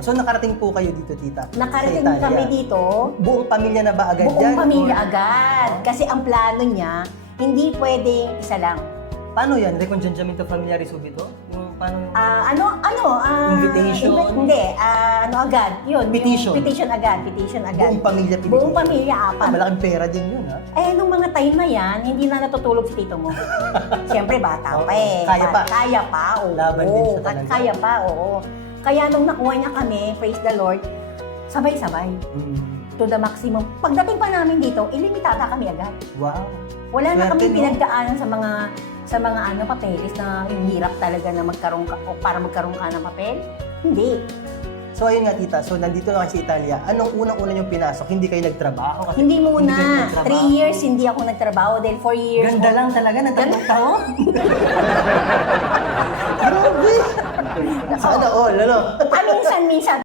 So nakarating po kayo dito, tita? Nakarating sa Italia. kami dito. Buong pamilya na ba agad Buong yan? pamilya Or- agad. Kasi ang plano niya, hindi pwedeng isa lang. Paano yan? Recongiungimento familiare subito? Yung paano? Invitation? Hindi, agad. Yun, Petition? yung petition agad. Buong pamilya pinipili. Buong pamilya, apat. Malaking pera din yun, ha? Nung mga time na yan, hindi na natutulog si tito mo. Siyempre, bata pa Oo, eh. kaya pa. Kaya pa, oo. Laban din siya talaga. Kaya pa, oo. Kaya nung nakuha niya kami, praise the Lord, sabay-sabay. To the maximum. Pagdating pa namin dito, ilimitada kami agad. Wow. Wala na Swerte, kami no? pinagdaanan sa mga papeles na yung hirap talaga na magkaroon ka, o para magkaroon ka ng papel. Hindi. So ayun nga, tita. So nandito na kayo sa Italia. Anong unang-una niyong pinasok? Hindi kayo nagtrabaho? Kasi Hindi kayo muna. nagtrabaho. 3 years hindi ako nagtrabaho dahil 4 years. Ganda lang talaga ng 3 taon. Grabe! Sana all, ano? Minsan-minsan